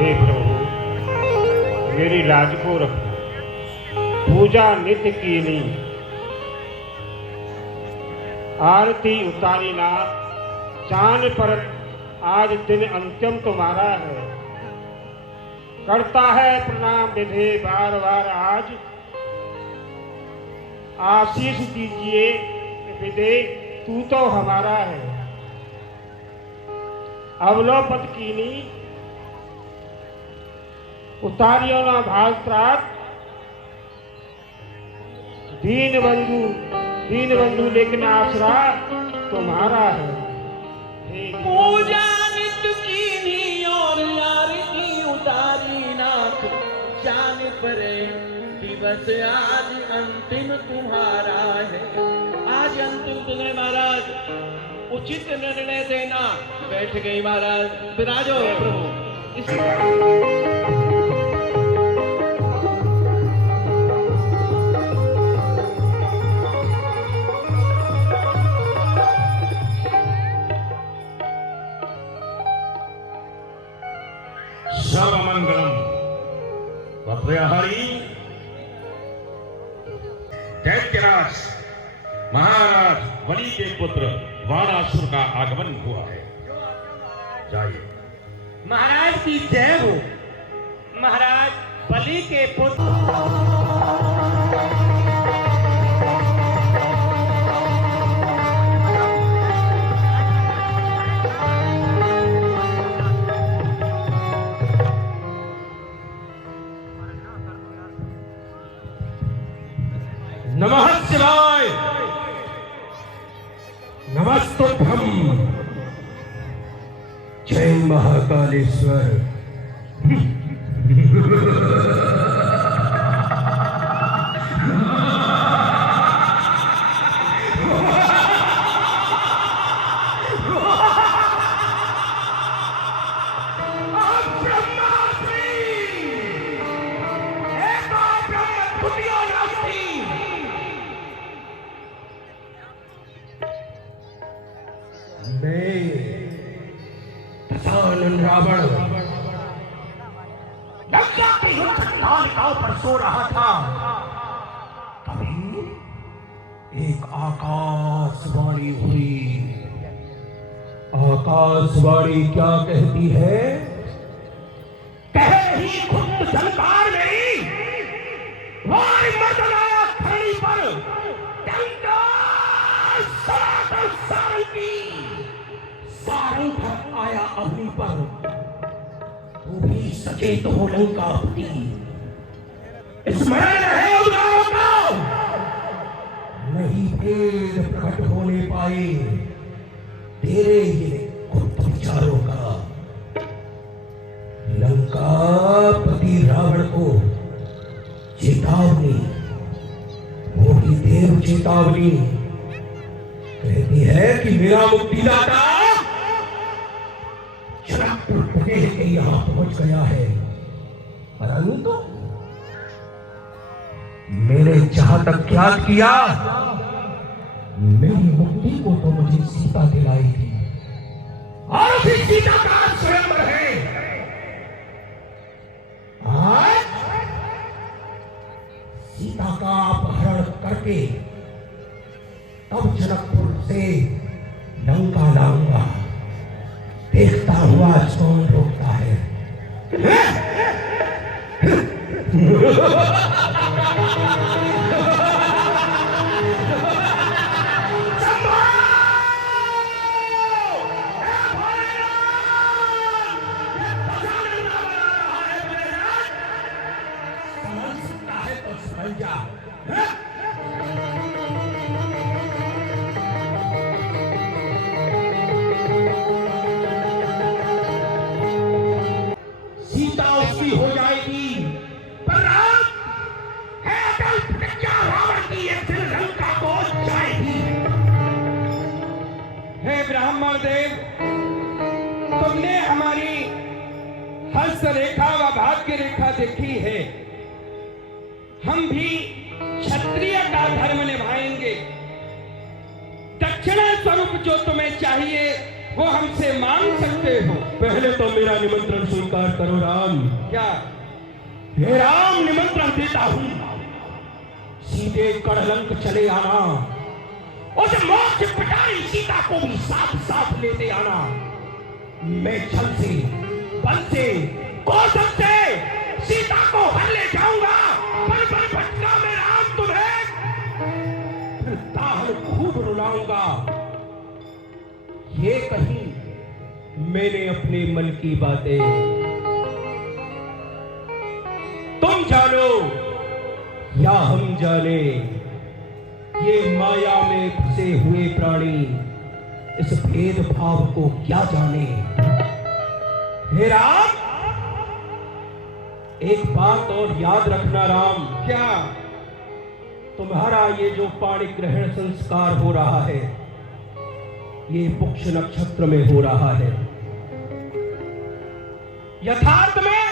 हे प्रभु, मेरी लाज को रखो। पूजा नित्य कीनी, आरती उतारी ना। चांद पर आज दिन अंतिम तुम्हारा है। करता है प्रणाम विधे बार बार आज। आशीष दीजिए विधे, तू तो हमारा है। अवलोपत कीनी, उतारियो ना भाग त्रात। दीन बंधु लेकिन आसरा तुम्हारा है। पूजा नित्य कीनी और आरती उतारी नाथ। जान परे दिवस आज अंतिम तुम्हारा है। आज अंतिम तुम्हें महाराज उचित निर्णय देना। बैठ गई महाराज, विराजो प्रभु। इसी सर्वमंगलम वज्रहरि। दैत्यराज महाराज बलि के पुत्र वाणासुर का आगमन हुआ है। जाइए। महाराज की जय हो। महाराज बलि के पुत्र नमः शिवाय। नमस्तुभ्यं जय महाकालेश्वर। रावण लंका के युद्ध नालिकाओं पर सो रहा था। तभी एक आकाशवाणी हुई। आकाशवाणी क्या कहती है? कह रही खुद सरकार मेरी वारी मर्दनाया खड़ी पर डंका सराकर सारंगी। सारंग भर आया अग्नि पर। तू भी सचेत हो लंकापति। स्मरण है उदारों का, नहीं भेद प्रकट होने पाए तेरे ये गुप्त विचारों का। लंकापति रावण को चेतावनी, वो भी देव चेतावनी। कहती है कि मेरा मुक्तिदाता के यहां पहुंच गया है, परंतु मेरे जहां तक ज्ञात किया, मेरी मुक्ति को तो मुझे सीता दिलाएगी। और उसी सीता का स्वयंवर है। आज सीता का अपहरण करके तब जनकपुर से लंका लाऊंगा। देखता हुआ कौन रोकता है। समझ सकता है तो समझ जा। हो जाएगी, पर राम है अटल प्रतिज्ञा रावण की एक दिन लंका को जाएगी। हे ब्राह्मण देव, तुमने हमारी हस्त रेखा व भाग्य रेखा देखी है। हम भी क्षत्रिय का धर्म निभाएंगे। दक्षिणा स्वरूप जो तुम्हें चाहिए वो हमसे मांग सकते हो। पहले तो मेरा निमंत्रण स्वीकार करो राम। क्या? हे राम, निमंत्रण देता हूं, सीधे कड़लंक चले आना, उस मोक्ष पिटारी सीता को भी साथ साथ लेते आना। मैं छल से, बल से, कौशल से सीता को हर ले जाऊंगा। पल पल भटका में राम तुम्हें, फिर दाहन खूब रुलाऊंगा। ये कहीं मैंने अपने मन की बातें, तुम जानो या हम जाने, ये माया में फंसे हुए प्राणी इस भेदभाव को क्या जाने। हे राम, एक बात और याद रखना राम। क्या? तुम्हारा ये जो पाणी ग्रहण संस्कार हो रहा है, ये पुक्ष नक्षत्र में हो रहा है। यथार्थ में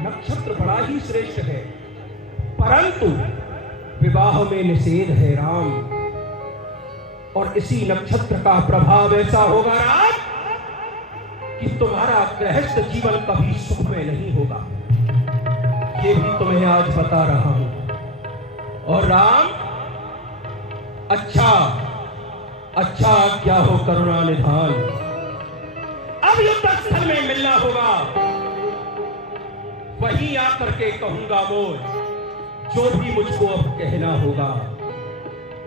नक्षत्र बड़ा ही श्रेष्ठ है, परंतु विवाह में निषेध है राम। और इसी नक्षत्र का प्रभाव ऐसा होगा राम कि तुम्हारा गृहस्थ जीवन कभी सुख में नहीं होगा। ये भी तुम्हें आज बता रहा हूं। और राम, अच्छा क्या हो करुणा निधान। अब युद्ध स्थल में मिलना होगा, वहीं आकर के कहूंगा मोर जो भी मुझको अब कहना होगा।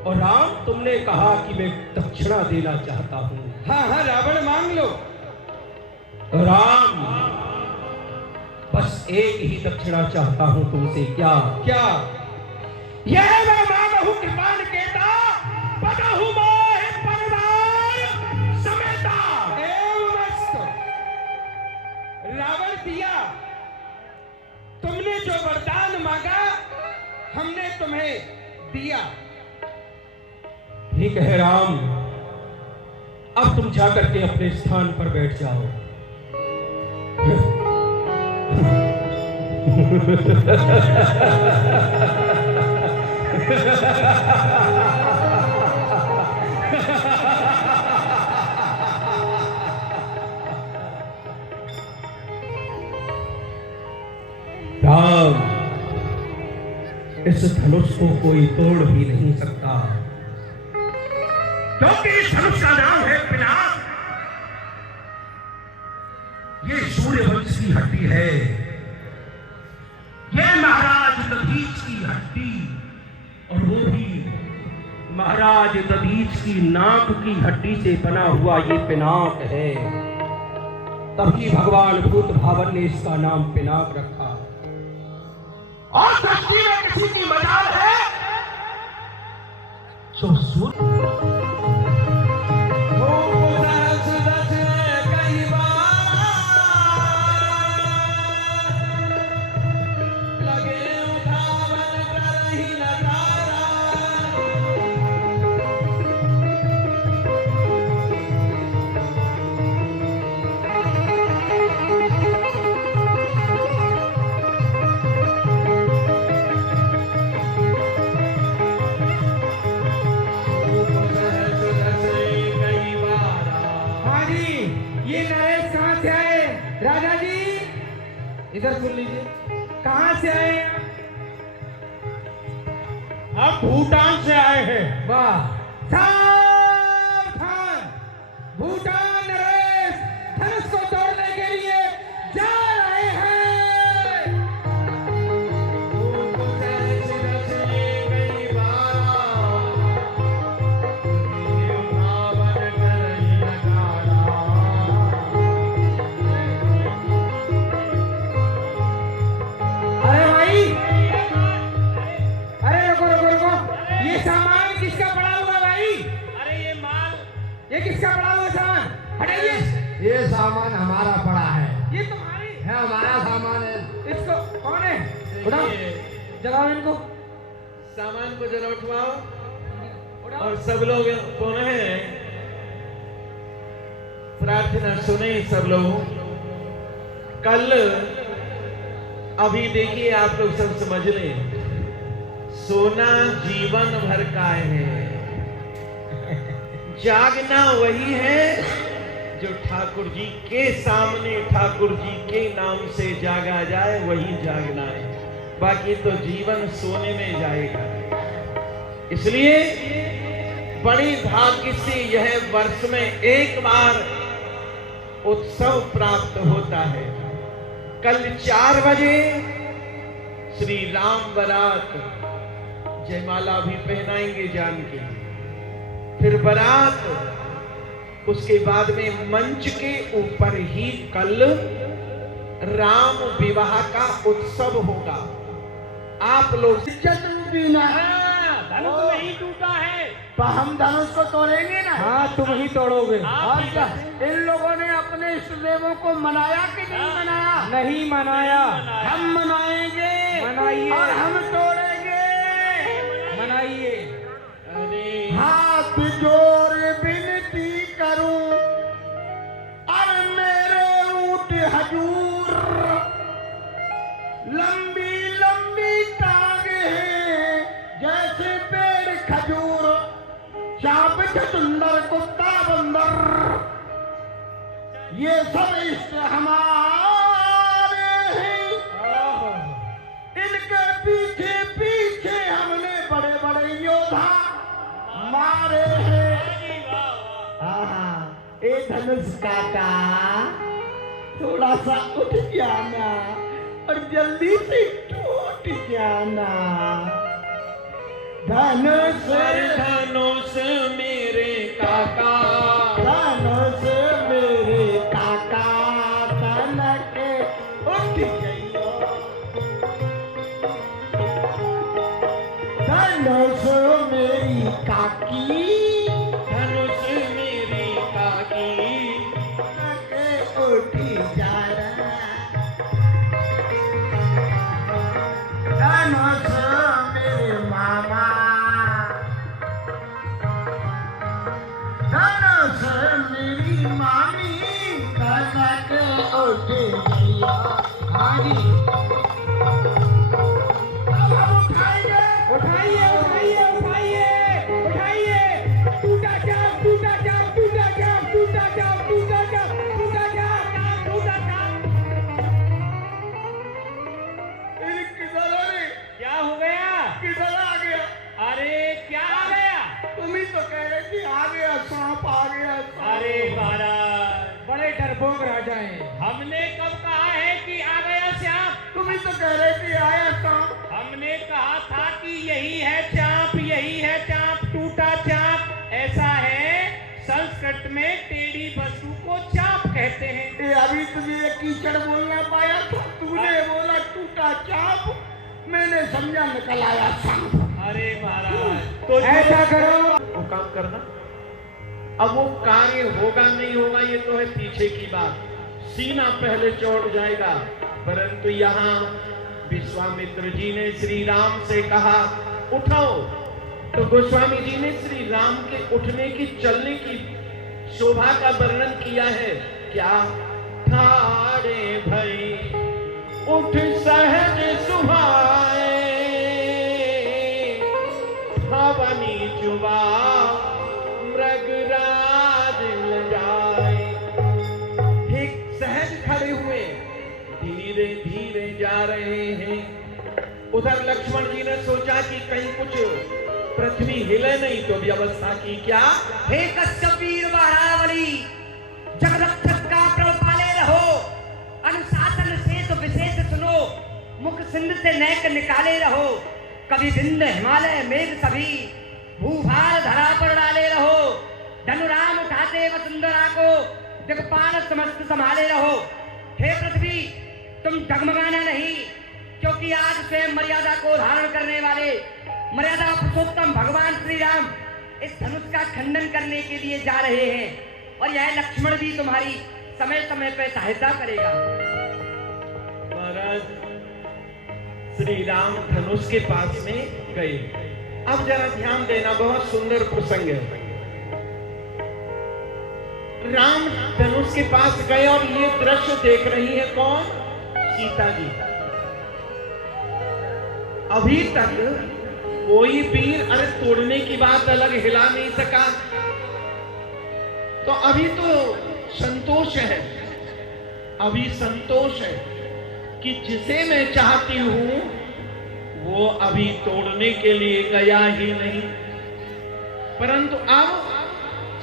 और राम, तुमने कहा कि मैं दक्षिणा देना चाहता हूं। हाँ हाँ रावण, मांग लो। राम, बस एक ही दक्षिणा चाहता हूं तुमसे। क्या? क्या? यह मैं मांगहु कृपा निकेता, बदहु मोहि परिवार समेता। एवं मस्त। रावण दिया, तुमने जो वरदान मांगा हमने तुम्हें दिया। ठीक है राम, अब तुम जाकर के अपने स्थान पर बैठ जाओ। राम, इस धनुष को कोई तोड़ भी नहीं सकता, क्योंकि इस धनुष का नाम है पिनाक। ये सूर्यवंश की हड्डी है, ये महाराज दधीच की हड्डी, और वो भी महाराज दधीच की नाक की हड्डी से बना हुआ ये पिनाक है। तभी भगवान भूत भावन ने इसका नाम पिनाक रखा। और सृष्टि में किसी की मजाल है तो सूर्य इधर सुन लीजिए। कहां से आए? हम भूटान से आए हैं। वाह, सावधान! भूटान नरेश धनुष को तोड़ने के लिए जा रहे हैं। अरे भाई, अरे रुको रुको रुको, ये सामान किसका पड़ा हुआ भाई? अरे ये माल, ये किसका पड़ा हुआ सामान? हटाइए। ये सामान हमारा पड़ा है। ये तुम्हारी है, हमारा सामान है। इसको कौन है? उठाओ, जलाओ इनको। सामान को जरा उठवाओ। उठाओ। और सब लोग पुनः प्रार्थना सुने। सब लोग कल अभी देखिए, आप लोग सब समझ लें, सोना जीवन भर का है, जागना वही है जो ठाकुर जी के सामने ठाकुर जी के नाम से जागा जाए वही जागना है, बाकी तो जीवन सोने में जाएगा। इसलिए बड़ी भाग्य से यह वर्ष में एक बार उत्सव प्राप्त होता है। कल 4 बजे श्री राम बारात जयमाला भी पहनाएंगे जानकी, फिर बारात, उसके बाद में मंच के ऊपर ही कल राम विवाह का उत्सव होगा। आप लोग धनुष नहीं टूटा है तो हम धनुष को तोड़ेंगे ना। हाँ तुम ही तोड़ोगे। और क्या इन लोगों ने अपने इष्ट देवों को मनाया कि नहीं मनाया? नहीं मनाया। हम मनाएंगे, मनाइए। और हम तोड़ेंगे। मनाइए। अरे हाथ जोड़ विनती करूं, और मेरे ऊंट हजूर, लंबी लंबी टांगे हैं जैसे पेड़ खजूर, चाप चुंदर कुत्ता बंदर, ये सब इष्ट हमारे हैं। इनके पीछे पीछे हमने बड़े बड़े योद्धा मारे हैं। ए धनुष काका, थोड़ा सा उठ जाना और जल्दी से टूट जाना। धनुष धनुष मेरे काका, धनुष मेरे काका, तनक उठ गइयो। धनुष मेरी काकी, धनुष मेरी काकी, तनक उठ जाना। धनुष मेरे मामा, धनुष मेरी मामी, तनक उठ गइयो। हाँ जी, अब हम उठाएंगे। उठाइए उठाइए उठाइए उठाइए। टूटा चाप टूटा चाप टूटा चाप टूटा चाप टूटा चाप टूटा चाप टूटा चाप। किधर है? क्या हो गया? किधर आ गया? अरे क्या आ गया? तुम ही तो कह रहे थे आ गया सांप, आ गया सांप। अरे महाराज बड़े डरपोक राजा हैं। हमने कब कहा है कि आ गया सांप? तुम ही तो कह रहे थे आया सांप। हमने कहा था कि यही है चाप, यही है चाप, टूटा चाप। ऐसा है संस्कृत में टेढ़ी वस्तु को चाप कहते हैं। ये अभी तुझे ये कीचड़ बोलना पाया था, तूने बोला टूटा चाप, मैंने समझा निकल आया सांप। अरे महाराज तो ऐसा करो। वो काम करना। अब वो कार्य होगा नहीं होगा ये तो है पीछे की बात, सीना पहले चौड़ जाएगा। परंतु यहाँ विश्वामित्र जी ने श्री राम से कहा उठो, तो गोस्वामी जी ने श्री राम के उठने की, चलने की शोभा का वर्णन किया है। क्या? ठाड़े भई उठ सहज सुभाए, हवनी चुबा मृगराज लजाए। एक सहज खड़े हुए धीरे धीरे जा रहे हैं। उधर लक्ष्मण जी ने सोचा कि कहीं कुछ पृथ्वी हिले नहीं तो व्यवस्था की। क्या? हे कश्यप वीर वारावली, जगरक्षक का प्रभु पाले रहो, अनुशासन शेष विशेष सुनो, मुख सिंध से नैक निकाले रहो, कभी बिंद हिमालय मेघ सभी, भूभार धरा पर डाले रहो, धनुराम उठाते वसुंधरा को, दिक्पाल समस्त संभाले रहो। हे पृथ्वी, तुम डगमगाना नहीं, क्योंकि आज स्वयं मर्यादा को धारण करने वाले मर्यादा पुरुषोत्तम भगवान श्री राम इस धनुष का खंडन करने के लिए जा रहे हैं, और यह लक्ष्मण भी तुम्हारी समय समय पर सहायता करेगा। महाराज श्री राम धनुष के पास में गए। अब जरा ध्यान देना, बहुत सुंदर प्रसंग है। राम धनुष के पास गए और ये दृश्य देख रही है कौन? सीता जी। अभी तक कोई वीर, अरे तोड़ने की बात अलग, हिला नहीं सका। तो अभी तो संतोष है, अभी संतोष है कि जिसे मैं चाहती हूं वो अभी तोड़ने के लिए गया ही नहीं। परंतु अब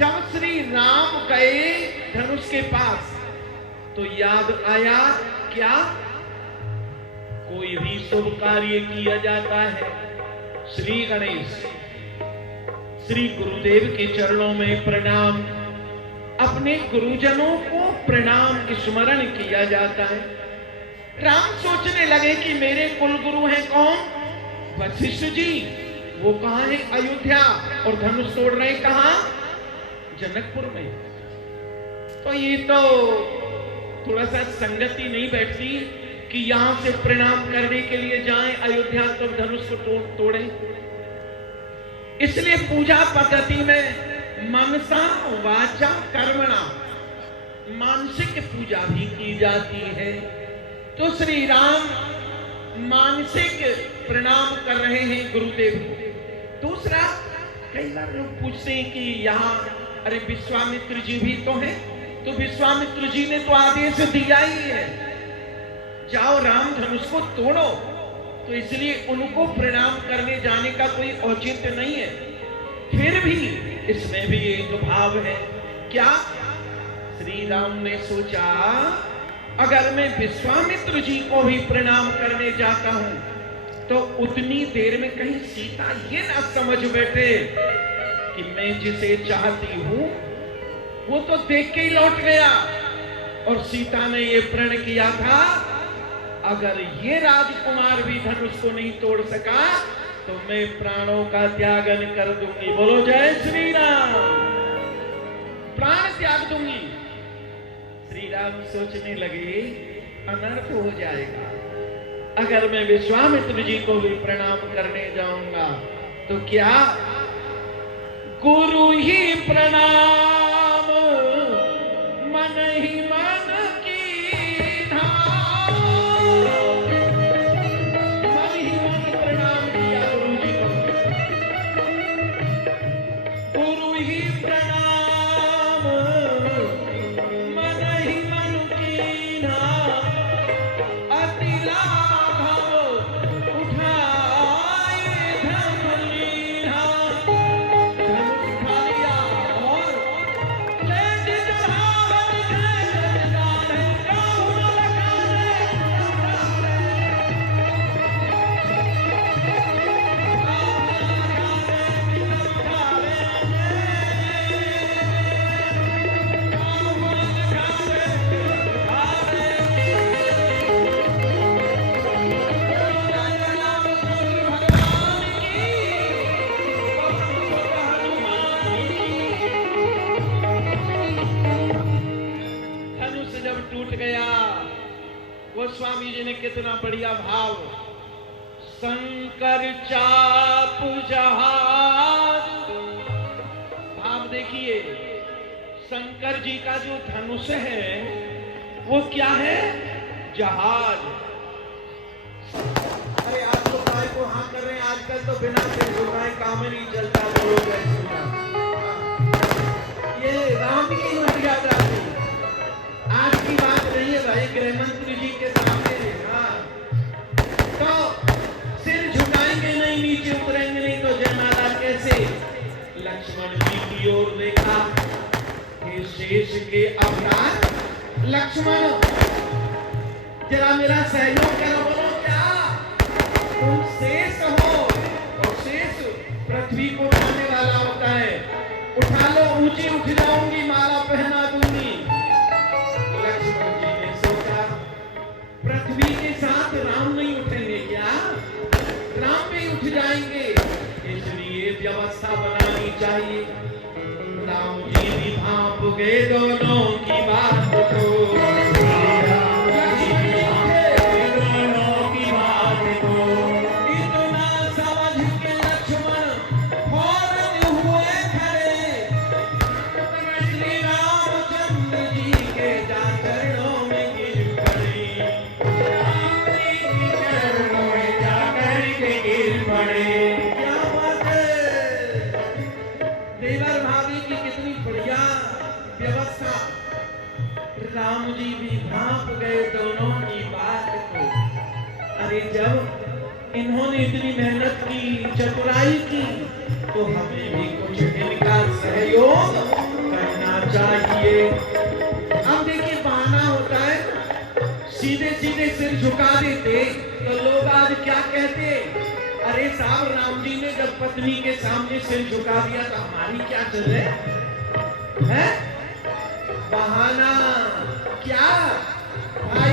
जब श्री राम गए धनुष के पास तो याद आया क्या, कोई भी शुभ कार्य किया जाता है, श्री गणेश श्री गुरुदेव के चरणों में प्रणाम, अपने गुरुजनों को प्रणाम स्मरण किया जाता है। राम सोचने लगे कि मेरे कुल गुरु हैं कौन, वशिष्ठ जी, वो कहां है, अयोध्या, और धनुष तोड़ रहे कहां, जनकपुर में। तो ये तो थोड़ा सा संगति नहीं बैठती कि यहां से प्रणाम करने के लिए जाएं अयोध्या तो धनुष को तोड़ें। इसलिए पूजा पद्धति में मनसा वाचा कर्मणा मानसिक पूजा भी की जाती है। तो श्री राम मानसिक प्रणाम कर रहे हैं गुरुदेव को। दूसरा, कई बार लोग पूछते हैं कि यहाँ अरे विश्वामित्र जी भी तो हैं, तो विश्वामित्र जी ने तो आदेश दिया ही है, जाओ राम धनुष को तोड़ो, तो इसलिए उनको प्रणाम करने जाने का कोई औचित्य नहीं है। फिर भी इसमें भी एक भाव है, क्या, श्री राम ने सोचा अगर मैं विश्वामित्र जी को भी प्रणाम करने जाता हूं तो उतनी देर में कहीं सीता ये ना समझ बैठे कि मैं जिसे चाहती हूं वो तो देख के ही लौट गया। और सीता ने ये प्रण किया था अगर ये राजकुमार भी धनुष को नहीं तोड़ सका तो मैं प्राणों का त्यागन कर दूंगी। बोलो जय श्री राम, प्राण त्याग दूंगी। श्री राम सोचने लगे अनर्थ हो जाएगा, अगर मैं विश्वामित्र जी को भी प्रणाम करने जाऊंगा तो क्या, गुरु ही प्रणाम मन ही मन की धाम, मन ही मन प्रणाम किया गुरु जी को। गुरु ही प्रणाम मन ही मन की धाम, अति लाघव उठाए धन लीधा। गोस्वामी जी ने कितना बढ़िया भाव, शंकर चाप जहाज, भाव देखिए, शंकर जी का जो धनुष है वो क्या है, जहाज। अरे आप तो काय को हाँ कर रहे हैं, आजकल तो बिना से झुकाए काम ही नहीं चलता। बोलो जय श्री राम। ये राम की मर्यादा थी, आज की बात नहीं है भाई, गृह मंत्री जी के सामने है। तो सिर झुकाएंगे नहीं, नीचे उतरेंगे नहीं, तो जयमाला कैसे। लक्ष्मण जी की ओर देखा, हे शेष के अवतार लक्ष्मण, जरा मेरा सहयोग करो। बोलो क्या, तुम शेष हो, और शेष पृथ्वी को उठाने वाला होता है, उठा लो, ऊंची उठ जाऊंगी, माला पहना दूंगी। पृथ्वी के साथ राम नहीं उठेंगे क्या, राम भी उठ जाएंगे, इसलिए व्यवस्था बनानी चाहिए। राम जी भी भाप गए दोनों की बात को, इतना समझ के लक्ष्मण फौरन हुए खड़े, श्री रामचंद्र जी के चरणों में गिर पड़े। क्या बात है, देवर भाभी की कितनी बढ़िया व्यवस्था। राम जी भी भाप गए दोनों की बात को। अरे जब इन्होंने इतनी मेहनत की, चतुराई की, तो हमें भी कुछ इनका सहयोग करना चाहिए। अब देखिए बहाना होता है, सीधे सीधे सिर झुका देते तो लोग आज क्या कहते, अरे साहब राम जी ने जब पत्नी के सामने सिर झुका दिया तो हमारी क्या चल है? बहाना क्या भाई?